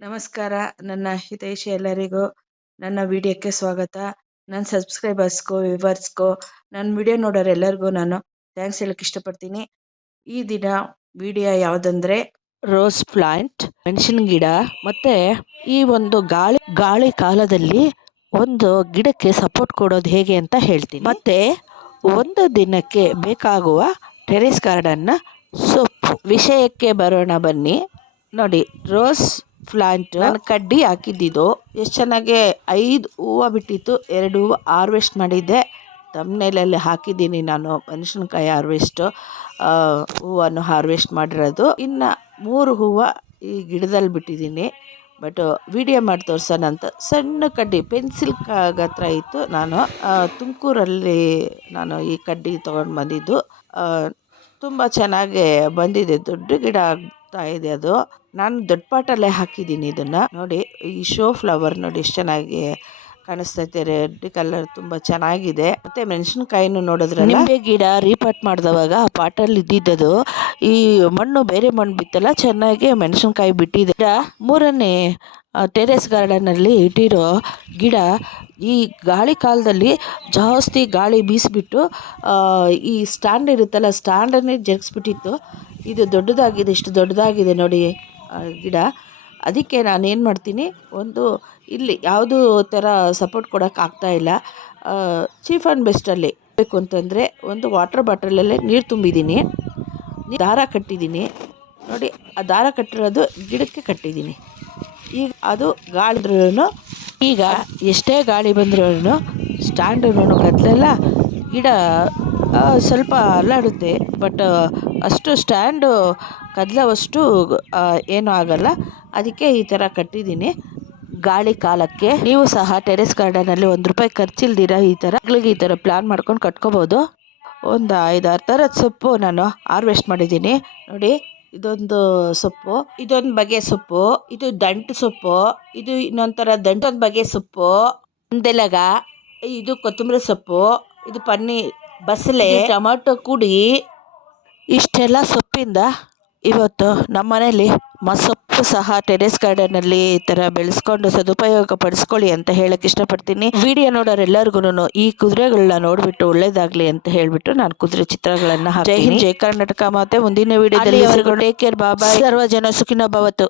ನಮಸ್ಕಾರ. ನನ್ನ ಹಿತೈಷಿ ಎಲ್ಲರಿಗೂ ನನ್ನ ವಿಡಿಯೋಕ್ಕೆ ಸ್ವಾಗತ. ನನ್ನ ಸಬ್ಸ್ಕ್ರೈಬರ್ಸ್ಗೂ ವಿವರ್ಸ್ಗೂ ನನ್ನ ವಿಡಿಯೋ ನೋಡೋರೆಲ್ಲರಿಗೂ ನಾನು ಥ್ಯಾಂಕ್ಸ್ ಹೇಳಕ್ಕೆ ಇಷ್ಟಪಡ್ತೀನಿ. ಈ ದಿನ ವಿಡಿಯೋ ಯಾವುದಂದ್ರೆ ರೋಸ್ ಪ್ಲಾಂಟ್, ಮೆಣಸಿನ ಗಿಡ ಮತ್ತೆ ಈ ಒಂದು ಗಾಳಿ ಗಾಳಿ ಕಾಲದಲ್ಲಿ ಒಂದು ಗಿಡಕ್ಕೆ ಸಪೋರ್ಟ್ ಕೊಡೋದು ಹೇಗೆ ಅಂತ ಹೇಳ್ತೀನಿ. ಮತ್ತೆ ಒಂದು ದಿನಕ್ಕೆ ಬೇಕಾಗುವ ಟೆರೆಸ್ ಗಾರ್ಡನ್ನ ಸೊಪ್ಪು ವಿಷಯಕ್ಕೆ ಬರೋಣ ಬನ್ನಿ. ನೋಡಿ, ರೋಸ್ ಪ್ಲಾಂಟ್ ನಾನು ಕಡ್ಡಿ ಹಾಕಿದ್ದಿದ್ದು ಎಷ್ಟು ಚೆನ್ನಾಗಿ ಐದು ಹೂವು ಬಿಟ್ಟಿತ್ತು, ಎರಡು ಹೂವು ಹಾರ್ವೆಸ್ಟ್ ಮಾಡಿದ್ದೆ. ತಮ್ಮನೇಲಲ್ಲಿ ಹಾಕಿದ್ದೀನಿ ನಾನು ಮೆಣಸಿನ್ಕಾಯಿ ಹಾರ್ವೆಸ್ಟು ಹೂವನ್ನು ಹಾರ್ವೆಸ್ಟ್ ಮಾಡಿರೋದು. ಇನ್ನು ಮೂರು ಹೂವು ಈ ಗಿಡದಲ್ಲಿ ಬಿಟ್ಟಿದ್ದೀನಿ. ಬಟ್ ವಿಡಿಯೋ ಮಾಡಿ ತೋರ್ಸೋಣ ಅಂತ. ಸಣ್ಣ ಕಡ್ಡಿ ಪೆನ್ಸಿಲ್ ಹತ್ರ ಇತ್ತು ನಾನು. ತುಮಕೂರಲ್ಲಿ ನಾನು ಈ ಕಡ್ಡಿ ತೊಗೊಂಡು ಬಂದಿದ್ದು. ತುಂಬ ಚೆನ್ನಾಗಿ ಬಂದಿದೆ. ದೊಡ್ಡ ಗಿಡ ಇದೆ ಅದು. ನಾನು ದೊಡ್ಡ ಪಾಟಲ್ಲೇ ಹಾಕಿದ್ದೀನಿ ಇದನ್ನು. ನೋಡಿ, ಈ ಶೋ ಫ್ಲವರ್ ನೋಡಿ ಎಷ್ಟು ಚೆನ್ನಾಗಿ ಕಾಣಿಸ್ತೈತೆ ರೆಡ್ ಕಲರ್ ತುಂಬ ಚೆನ್ನಾಗಿದೆ. ಮತ್ತೆ ಮೆಣಸಿನ್ಕಾಯಿನೂ ನೋಡಿದ್ರೆ ನಿಂಬೆ ಗಿಡ ರೀಪಾಟ್ ಮಾಡಿದವಾಗ ಆ ಪಾಟಲ್ಲಿ ಇದ್ದಿದ್ದದು, ಈ ಮಣ್ಣು ಬೇರೆ ಮಣ್ಣು ಬಿತ್ತಲ್ಲ, ಚೆನ್ನಾಗಿ ಮೆಣಸಿನಕಾಯಿ ಬಿಟ್ಟಿದೆ. ಗಿಡ ಮೂರನೇ ಟೆರೆಸ್ ಗಾರ್ಡನಲ್ಲಿ ಇಟ್ಟಿರೋ ಗಿಡ, ಈ ಗಾಳಿ ಕಾಲದಲ್ಲಿ ಜಾಸ್ತಿ ಗಾಳಿ ಬೀಸಿಬಿಟ್ಟು ಈ ಸ್ಟ್ಯಾಂಡ್ ಇರುತ್ತಲ್ಲ, ಸ್ಟ್ಯಾಂಡನ್ನೇ ಜರುಗಿಸ್ಬಿಟ್ಟಿತ್ತು ಇದು ದೊಡ್ಡದಾಗಿದೆ, ಇಷ್ಟು ದೊಡ್ಡದಾಗಿದೆ ನೋಡಿ ಗಿಡ. ಅದಕ್ಕೆ ನಾನು ಏನು ಮಾಡ್ತೀನಿ, ಒಂದು ಇಲ್ಲಿ ಯಾವುದು ಥರ ಸಪೋರ್ಟ್ ಕೊಡೋಕೆ ಇಲ್ಲ. ಚೀಫ್ ಆ್ಯಂಡ್ ಬೆಸ್ಟಲ್ಲಿ ಬೇಕು ಅಂತಂದರೆ ಒಂದು ವಾಟರ್ ಬಾಟಲಲ್ಲೇ ನೀರು ತುಂಬಿದ್ದೀನಿ. ದಾರ ಕಟ್ಟಿದ್ದೀನಿ. ನೋಡಿ, ಆ ದಾರ ಕಟ್ಟಿರೋದು ಗಿಡಕ್ಕೆ ಕಟ್ಟಿದ್ದೀನಿ. ಈಗ ಅದು ಗಾಳಿದ್ರೂ ಈಗ ಎಷ್ಟೇ ಗಾಳಿ ಬಂದ್ರೂ ಇರೋನು ಕದಲೆಲ್ಲ ಗಿಡ ಸ್ವಲ್ಪ ಅಲ್ಲಾಡುತ್ತೆ ಬಟ್ ಅಷ್ಟು ಸ್ಟ್ಯಾಂಡು ಕದಲುವಷ್ಟು ಏನೂ ಆಗಲ್ಲ. ಅದಕ್ಕೆ ಈ ಥರ ಕಟ್ಟಿದ್ದೀನಿ. ಗಾಳಿ ಕಾಲಕ್ಕೆ ನೀವು ಸಹ ಟೆರೆಸ್ ಗಾರ್ಡನಲ್ಲಿ ಒಂದು ರೂಪಾಯಿ ಖರ್ಚಿಲ್ದಿರ ಈ ಥರ ಈ ಥರ ಪ್ಲ್ಯಾನ್ ಮಾಡ್ಕೊಂಡು ಕಟ್ಕೋಬೋದು. ಒಂದು ಐದಾರು ಥರದ ಸೊಪ್ಪು ನಾನು ಹಾರ್ವೆಸ್ಟ್ ಮಾಡಿದ್ದೀನಿ. ನೋಡಿ, ಇದೊಂದು ಸೊಪ್ಪು, ಇದೊಂದು ಬಗೆ ಸೊಪ್ಪು, ಇದು ದಂಟು ಸೊಪ್ಪು, ಇದು ಇನ್ನೊಂದು ಥರ ದಂಟೊಂದು ಬಗೆ ಸೊಪ್ಪು ಒಂದೆಲಗ ಇದು ಕೊತ್ತಂಬರಿ ಸೊಪ್ಪು, ಇದು ಪನ್ನೀರ್ ಬಸಳೆ ಟೊಮಟೊ ಕುಡಿ ಇಷ್ಟೆಲ್ಲ ಸೊಪ್ಪಿಂದ ಇವತ್ತು ನಮ್ಮ ಮನೇಲಿ ಮಸೊಪ್ಪು ಸಹ ಟೆರೆಸ್ ಗಾರ್ಡನಲ್ಲಿ ಈ ಥರ ಬೆಳೆಸ್ಕೊಂಡು ಸದುಪಯೋಗ ಪಡಿಸ್ಕೊಳ್ಳಿ ಅಂತ ಹೇಳಕ್ಕೆ ಇಷ್ಟಪಡ್ತೀನಿ. ವಿಡಿಯೋ ನೋಡೋರೆಲ್ಲರಿಗೂ ಈ ಕುದುರೆಗಳನ್ನ ನೋಡಿಬಿಟ್ಟು ಒಳ್ಳೇದಾಗ್ಲಿ ಅಂತ ಹೇಳಿಬಿಟ್ಟು ನಾನು ಕುದುರೆ ಚಿತ್ರಗಳನ್ನ ಜೈ ಹಿಂದ್ ಜೈ ಕರ್ನಾಟಕ ಮತ್ತೆ ಮುಂದಿನ ವಿಡಿಯೋದಲ್ಲಿ ಟೇಕ್ ಕೇರ್ ಬಾಬಾ ಸರ್ವ ಜನ ಸುಖಿನ ಭವತು